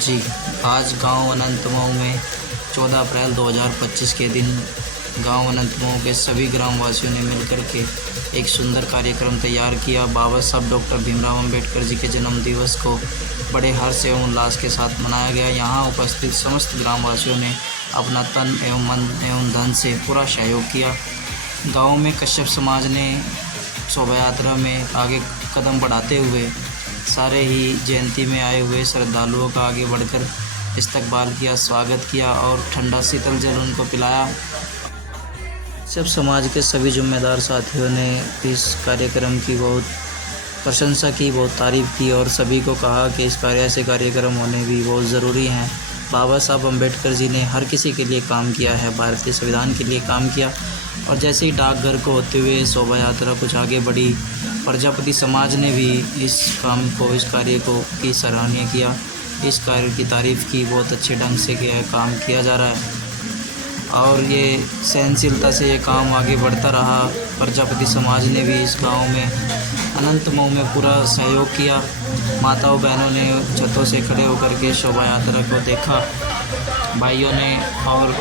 जी, आज गांव अनंतमऊ में 14 अप्रैल 2025 के दिन गांव अनंतमऊ के सभी ग्रामवासियों ने मिलकर के एक सुंदर कार्यक्रम तैयार किया। बाबा साहब डॉक्टर भीमराव अंबेडकर जी के जन्म दिवस को बड़े हर्ष एवं उल्लास के साथ मनाया गया। यहाँ उपस्थित समस्त ग्रामवासियों ने अपना तन एवं मन एवं धन से पूरा सहयोग किया। गाँव में कश्यप समाज ने शोभा यात्रा में आगे कदम बढ़ाते हुए सारे ही जयंती में आए हुए श्रद्धालुओं का आगे बढ़कर इस्तकबाल किया, स्वागत किया और ठंडा शीतल जल उनको पिलाया। सब समाज के सभी जिम्मेदार साथियों ने इस कार्यक्रम की बहुत प्रशंसा की, बहुत तारीफ़ की और सभी को कहा कि ऐसे कार्यक्रम होने भी बहुत ज़रूरी हैं। बाबा साहब अम्बेडकर जी ने हर किसी के लिए काम किया है, भारतीय संविधान के लिए काम किया और जैसे ही डाकघर को होते हुए शोभा यात्रा कुछ आगे बढ़ी, प्रजापति समाज ने भी इस काम को, इस कार्य को की सराहनीय किया। इस कार्य की तारीफ़ की, बहुत अच्छे ढंग से काम किया जा रहा है और ये सहनशीलता से ये काम आगे बढ़ता रहा। प्रजापति समाज ने भी इस गांव में अनंतमऊ में पूरा सहयोग किया। माताओं बहनों ने छतों से खड़े होकर के शोभा यात्रा को देखा, भाइयों ने और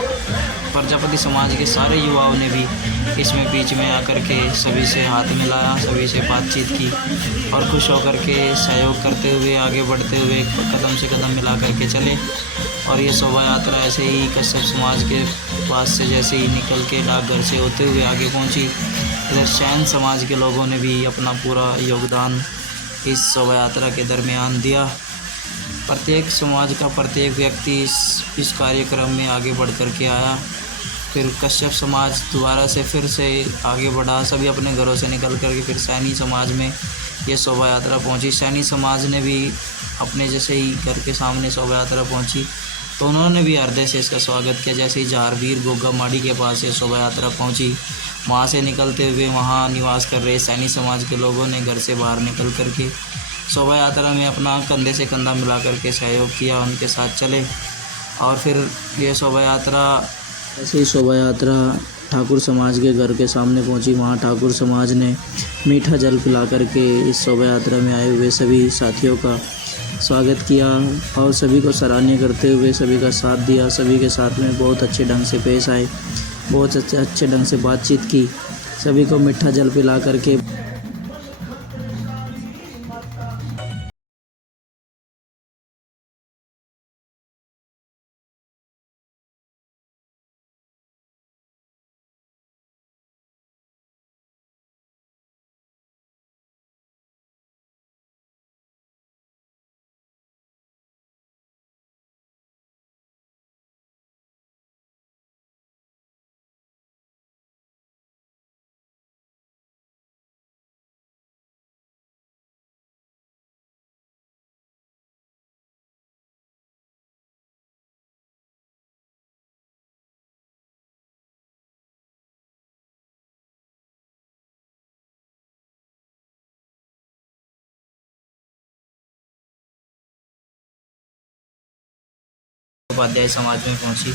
प्रजापति समाज के सारे युवाओं ने भी इसमें बीच में आकर के सभी से हाथ मिलाया, सभी से बातचीत की और खुश होकर के सहयोग करते हुए आगे बढ़ते हुए कदम से कदम मिला करके चले। और ये शोभा यात्रा ऐसे ही कश्यप समाज के पास से जैसे ही निकल के डाकघर से होते हुए आगे पहुंची, इधर सैन समाज के लोगों ने भी अपना पूरा योगदान इस शोभा यात्रा के दरमियान दिया। प्रत्येक समाज का प्रत्येक व्यक्ति इस कार्यक्रम में आगे बढ़ कर के आया। फिर कश्यप समाज दोबारा से फिर से आगे बढ़ा, सभी अपने घरों से निकल कर के फिर सैनी समाज में ये शोभा यात्रा पहुंची। सैनी समाज ने भी अपने जैसे ही घर के सामने शोभा यात्रा पहुंची तो उन्होंने भी हृदय से इसका स्वागत किया। जैसे ही जहारवीर गोगा माड़ी के पास ये शोभा यात्रा पहुंची, वहाँ से निकलते हुए वहाँ निवास कर रहे सैनी समाज के लोगों ने घर से बाहर निकल कर के शोभा यात्रा में अपना कंधे से कंधा मिला कर के सहयोग किया, उनके साथ चले। और फिर ये शोभा यात्रा ऐसे ही शोभा यात्रा ठाकुर समाज के घर के सामने पहुंची। वहाँ ठाकुर समाज ने मीठा जल पिला कर के इस शोभा यात्रा में आए हुए सभी साथियों का स्वागत किया और सभी को सराहनीय करते हुए सभी का साथ दिया। सभी के साथ में बहुत अच्छे ढंग से पेश आए, बहुत अच्छे ढंग से बातचीत की, सभी को मीठा जल पिला करके उपाध्याय समाज में पहुंची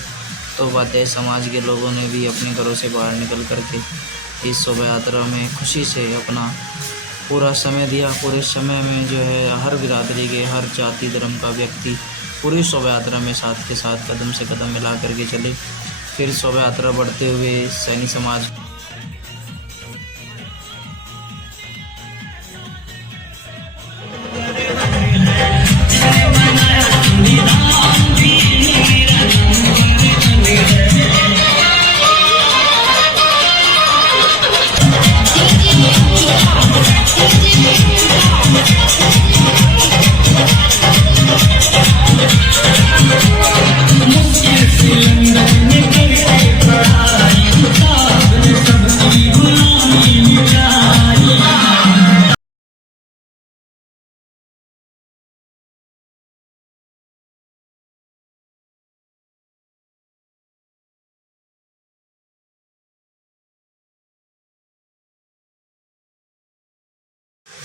तो उपाध्याय समाज के लोगों ने भी अपने घरों से बाहर निकल कर के इस शोभा यात्रा में खुशी से अपना पूरा समय दिया। पूरे समय में जो है हर बिरादरी के, हर जाति धर्म का व्यक्ति पूरी शोभा यात्रा में साथ के साथ कदम से कदम मिला कर के चले। फिर शोभा यात्रा बढ़ते हुए सैनी समाज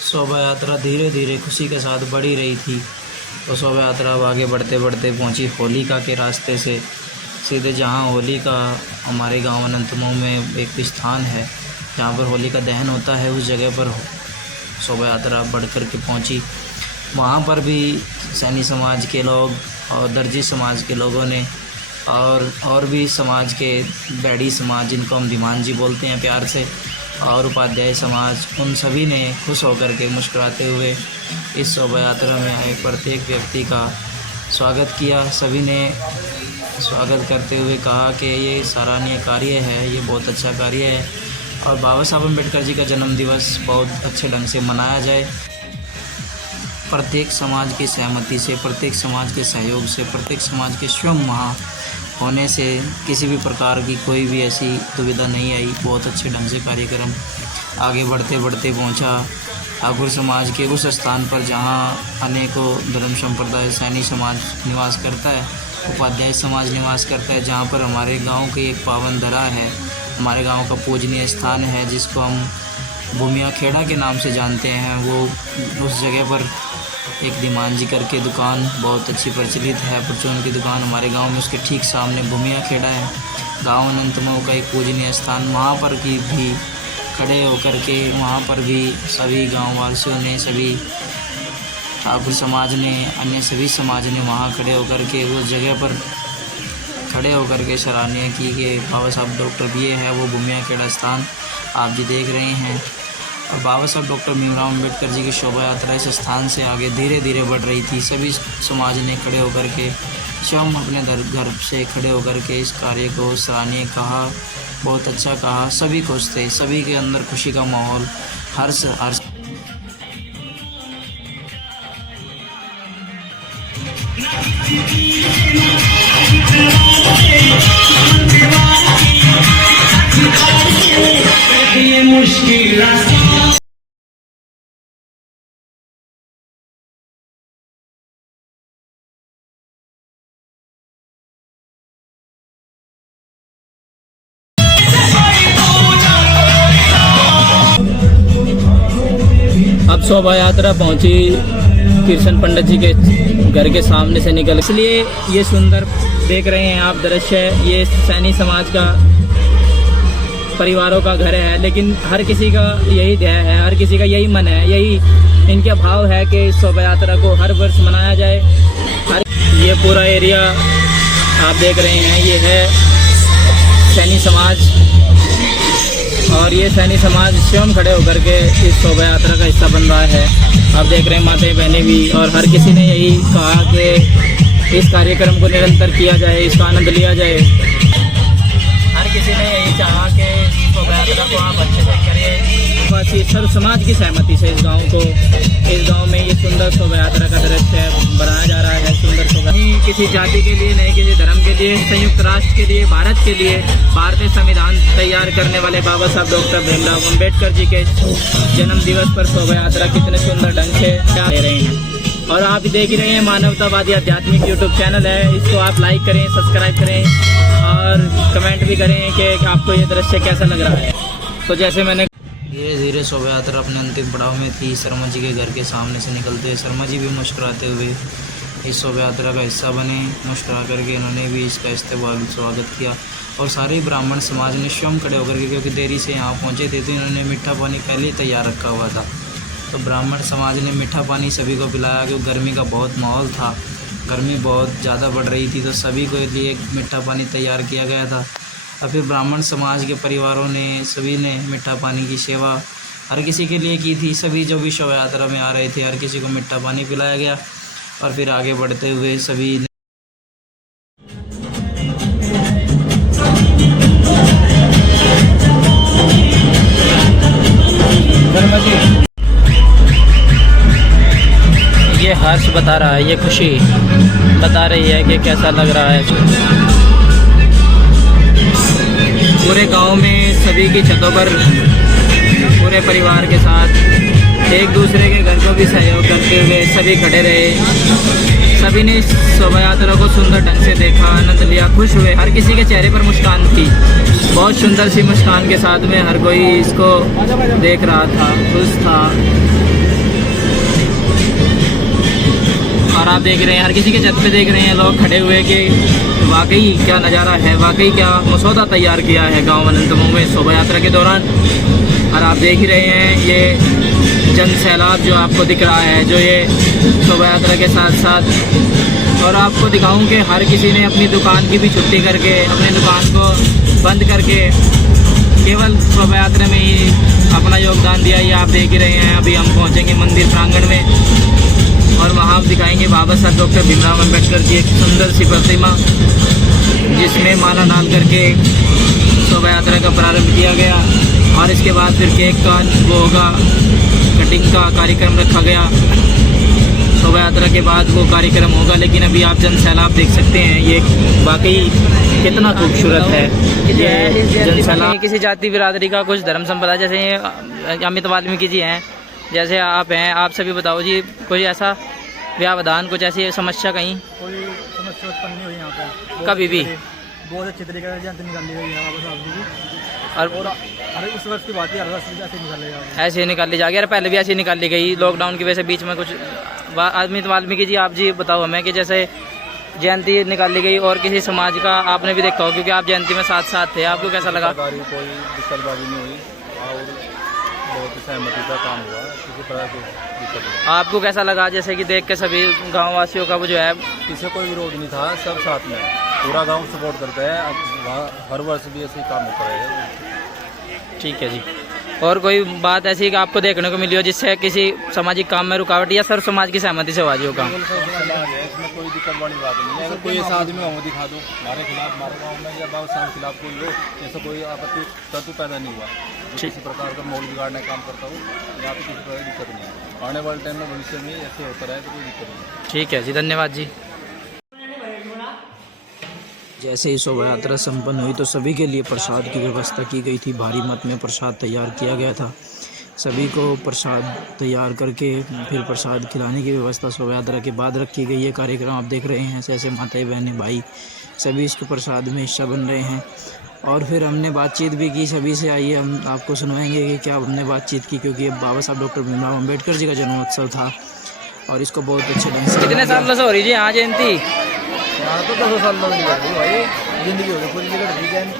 शोभा यात्रा धीरे धीरे खुशी के साथ बढ़ी रही थी। तो शोभा यात्रा अब आगे बढ़ते बढ़ते पहुंची होलिका के रास्ते से सीधे, जहां होलिका हमारे गांव अनंतमऊ में एक स्थान है जहां पर होली का दहन होता है, उस जगह पर शोभा यात्रा बढ़ कर के पहुंची। वहाँ पर भी सैनी समाज के लोग और दर्जी समाज के लोगों ने और भी समाज के बैड़ी समाज जिनको हम दीवान जी बोलते हैं प्यार से, और उपाध्याय समाज, उन सभी ने खुश होकर के मुस्कुराते हुए इस शोभा यात्रा में आए प्रत्येक व्यक्ति का स्वागत किया। सभी ने स्वागत करते हुए कहा कि ये सराहनीय कार्य है, ये बहुत अच्छा कार्य है और बाबा साहब अम्बेडकर जी का जन्म दिवस बहुत अच्छे ढंग से मनाया जाए। प्रत्येक समाज की सहमति से, प्रत्येक समाज के सहयोग से, प्रत्येक समाज के स्वयं वहाँ होने से किसी भी प्रकार की कोई भी ऐसी दुविधा नहीं आई। बहुत अच्छे ढंग से कार्यक्रम आगे बढ़ते बढ़ते पहुँचा ठाकुर समाज के उस स्थान पर जहाँ अनेकों धर्म संप्रदाय सैनी समाज निवास करता है, उपाध्याय समाज निवास करता है, जहाँ पर हमारे गांव की एक पावन धरा है, हमारे गांव का पूजनीय स्थान है जिसको हम भूमिया खेड़ा के नाम से जानते हैं। वो उस जगह पर एक दीवान जी करके दुकान बहुत अच्छी प्रचलित है, परचून की दुकान हमारे गांव में, उसके ठीक सामने भूमिया खेड़ा है, गांव अनंतमऊ का एक पूजनीय स्थान। वहाँ पर की भी खड़े होकर के वहाँ पर भी सभी गाँव वासियों ने, सभी ठाकुर समाज ने, अन्य सभी समाज ने वहाँ खड़े होकर के उस जगह पर खड़े होकर के सराहनीय की कि बाबा साहब डॉक्टर बी है वो भूमिया खेड़ा स्थान आप जी देख रहे हैं। और बाबा साहब डॉक्टर भीमराव अम्बेडकर जी की शोभा यात्रा इस स्थान से आगे धीरे धीरे बढ़ रही थी। सभी समाज ने खड़े होकर के स्वयं अपने घर से खड़े होकर के इस कार्य को सराहनीय कहा, बहुत अच्छा कहा। सभी खुश थे, सभी के अंदर खुशी का माहौल, हर्ष। अब शोभा यात्रा पहुंची कृष्ण पंडित जी के घर के सामने से निकल, इसलिए ये सुंदर देख रहे हैं आप दृश्य। ये सैनी समाज का परिवारों का घर है, लेकिन हर किसी का यही ध्येय है, हर किसी का यही मन है, यही इनका भाव है कि इस शोभा यात्रा को हर वर्ष मनाया जाए। ये पूरा एरिया आप देख रहे हैं, ये है सैनी समाज और ये सैनी समाज स्वयं खड़े होकर के इस शोभा यात्रा का हिस्सा बन रहा है। आप देख रहे हैं माताएं बहनें भी, और हर किसी ने यही कहा कि इस कार्यक्रम को निरंतर किया जाए, इसका आनंद लिया जाए। हर किसी ने यही चाहा कि शोभा यात्रा को आप अच्छे से करिए। सर्व समाज की सहमति से इस गांव में ये सुंदर शोभा यात्रा का दृश्य बनाया जा रहा है। सुंदर शोभा, नहीं किसी जाति के लिए, नहीं किसी धर्म के लिए, संयुक्त राष्ट्र के लिए, भारत के लिए भारतीय संविधान तैयार करने वाले बाबा साहब डॉक्टर भीमराव अम्बेडकर जी के जन्म दिवस पर शोभा यात्रा कितने सुंदर ढंग से दे रहे हैं। और आप देख ही रहे हैं मानवतावादी आध्यात्मिक यूट्यूब चैनल है, इसको आप लाइक करें, सब्सक्राइब करें और कमेंट भी करें कि आपको ये दृश्य कैसा लग रहा है। तो जैसे मैंने धीरे धीरे शोभा यात्रा अपने अंतिम पड़ाव में थी। शर्मा जी के घर के सामने से निकलते शर्मा जी भी मुस्कुराते हुए इस शोभा यात्रा का हिस्सा बने। मुस्कुरा करके इन्होंने भी इसका इस्तेमाल स्वागत किया और सारे ब्राह्मण समाज ने स्वयं खड़े होकर के, क्योंकि देरी से यहाँ पहुँचे थे तो इन्होंने मीठा पानी पहले ही तैयार रखा हुआ था, तो ब्राह्मण समाज ने मीठा पानी सभी को पिलाया। क्योंकि गर्मी का बहुत माहौल था, गर्मी बहुत ज़्यादा बढ़ रही थी, तो सभी को लिए मीठा पानी तैयार किया गया था। और फिर ब्राह्मण समाज के परिवारों ने, सभी ने मीठा पानी की सेवा हर किसी के लिए की थी। सभी जो भी शोभा यात्रा में आ रहे थे हर किसी को मीठा पानी पिलाया गया और फिर आगे बढ़ते हुए सभी ये हर्ष बता रहा है, ये खुशी बता रही है कि कैसा लग रहा है। पूरे गांव में सभी की छतों पर पूरे परिवार के साथ एक दूसरे के घर को भी सहयोग करते हुए सभी खड़े रहे। सभी ने शोभा यात्रा को सुंदर ढंग से देखा, आनंद लिया, खुश हुए। हर किसी के चेहरे पर मुस्कान थी, बहुत सुंदर सी मुस्कान के साथ में हर कोई इसको देख रहा था, खुश था। और आप देख रहे हैं हर किसी के छत पे देख रहे हैं लोग खड़े हुए कि वाकई क्या नज़ारा है, वाकई क्या मसौदा तैयार किया है गांव अनंतमऊ में शोभा यात्रा के दौरान। और आप देख ही रहे हैं ये जन सैलाब जो आपको दिख रहा है, जो ये शोभा यात्रा के साथ साथ और आपको दिखाऊं कि हर किसी ने अपनी दुकान की भी छुट्टी करके अपनी दुकान को बंद करके केवल शोभा यात्रा में ही अपना योगदान दिया। ये आप देख ही रहे हैं। अभी हम पहुंचेंगे मंदिर प्रांगण में और वहाँ दिखाएंगे बाबा साहब डॉक्टर भीमराव अम्बेडकर की एक सुंदर सी प्रतिमा, जिसमें माला डाल करके शोभा यात्रा का प्रारंभ किया गया। और इसके बाद फिर केक का वो होगा, कटिंग का कार्यक्रम रखा गया। शोभा यात्रा के बाद वो कार्यक्रम होगा। लेकिन अभी आप जन सैलाब देख सकते हैं, ये वाकई कितना खूबसूरत है ये जन सैलाब। किसी जाति बिरादरी का कुछ धर्म संप्रदाय, जैसे अमित वाल्मीकि जी हैं, जैसे आप हैं, आप सभी बताओ जी, कोई ऐसा व्यवधान, कुछ ऐसी समस्या कहीं? कोई समस्या उत्पन्न नहीं हुई यहाँ पे कभी भी? बहुत अच्छे तरीके से जयंती निकाली गई है बाबा साहब जी की। और अरे इस वर्ष की बात है, हर वर्ष ऐसे निकालेगा, ऐसे निकाली जाएगी। अरे पहले भी ऐसी निकाली गई, लॉकडाउन की वजह से बीच में कुछ। अमित वाल्मीकि जी, आप जी बताओ हमें कि जैसे जयंती निकाली गई और किसी समाज का आपने भी देखा हो, क्योंकि आप जयंती में साथ साथ थे, आपको कैसा लगा? कोई दिक्कतबाजी नहीं हुई और बहुत ही सहमति का काम हुआ, किसी प्रकार की दिक्कत नहीं। आपको कैसा लगा जैसे कि देख के सभी गाँव वासियों का वो जो है? किसी कोई विरोध नहीं था, सब साथ में, पूरा गांव सपोर्ट करता है। अब हर वर्ष भी ऐसे ही काम होता रहेगा। ठीक है जी। और कोई बात ऐसी कि आपको देखने को मिली हो जिससे किसी सामाजिक काम में रुकावट या सर्व समाज की सहमति से हुआ जी हो काम? इसमें कोई दिक्कत वाली बात नहीं है। अगर कोई ऐसा आदमी हो दिखा दो हमारे खिलाफ, हमारे गाँव में या बाबा साहब के खिलाफ कोई हो, ऐसा कोई आपत्ति तत्व पैदा नहीं हुआ जो किसी प्रकार का माहौल बिगाड़ने का काम करता हो, यहाँ पे किसी प्रकार की दिक्कत नहीं है। आने वाले टाइम में भविष्य में ऐसे होता रहे तो कोई दिक्कत नहीं। ठीक है जी, धन्यवाद जी। जैसे ही शोभा यात्रा संपन्न हुई तो सभी के लिए प्रसाद की व्यवस्था की गई थी। भारी मत में प्रसाद तैयार किया गया था। सभी को प्रसाद तैयार करके फिर प्रसाद खिलाने की व्यवस्था शोभा यात्रा के बाद रखी गई है। कार्यक्रम आप देख रहे हैं, जैसे माताएं बहनें भाई सभी इसको प्रसाद में हिस्सा बन रहे हैं। और फिर हमने बातचीत भी की सभी से। आइए हम आपको सुनवाएंगे कि क्या हमने बातचीत की, क्योंकि बाबा साहब डॉक्टर भीमराव अम्बेडकर जी का जन्मोत्सव था और इसको बहुत अच्छे ढंग से। कितने सालों से हो रही जी यहाँ जयंती? यहाँ तो 200 साल में निकल रही भाई, जिंदगी हो गई पूरी निकल रही जयंती।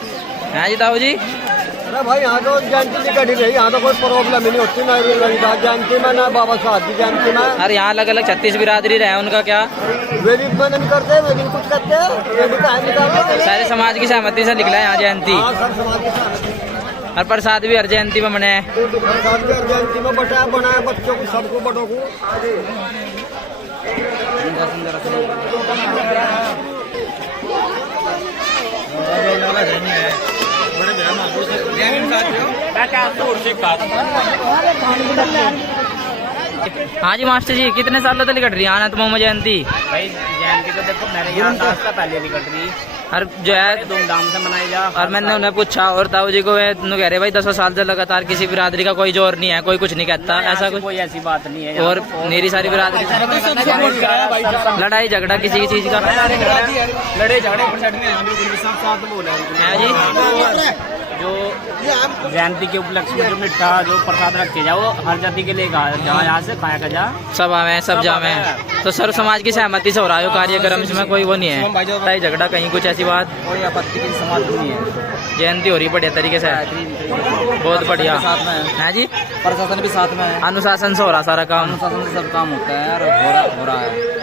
हाँ जी ताऊ जी। अरे भाई यहाँ तो जयंती निकल रही, यहाँ तो कोई प्रॉब्लम ही नहीं होती ना जयंती में, ना बाबा साहब की जयंती में। अरे यहाँ अलग अलग 36 बिरादरी रहे, उनका क्या? वे भी मन नहीं करते, वे भी कुछ करते हैं, सारे समाज की सहमति से निकला है यहाँ जयंती। सब समाज के साथ और प्रसाद भी हर जयंती में बने। जयंती में बटाया बनाया बच्चों को, सबको बड़ों को। हाँ जी मास्टर जी, कितने सालों तक निकट रही है आनंद जयंती? भाई जयंती तो देखो मेरे यहाँ 10 का पहले निकल रही और जो है धूमधाम से मनाई जा। और मैंने उन्हें पूछा और ताऊ जी को कह रहे भाई 10 साल से लगातार किसी बिरादरी का कोई जोर नहीं है, कोई कुछ नहीं कहता, ऐसा कुछ? कोई ऐसी बात नहीं है। और मेरी सारी बिरादरी लड़ाई झगड़ा किसी चीज का लड़े झगड़े साथ बोला है जी। जो जयंती के उपलक्ष्य में जो मिठा जो प्रसाद रखे जाओ हर जाति के लिए जहाँ यहाँ से खाया जा सब आवे, सब जावे। तो सर्व समाज की सहमति से हो रहा है कार्यक्रम, इसमें कोई वो नहीं है लड़ाई झगड़ा कहीं कुछ ऐसी बात? कोई आपत्ति की समाज नहीं है। जयंती हो रही बढ़िया तरीके से, बहुत बढ़िया साथ में है जी। प्रशासन भी साथ में है, अनुशासन से हो रहा सारा काम, अनुशासन से सब काम होता है और हो रहा है।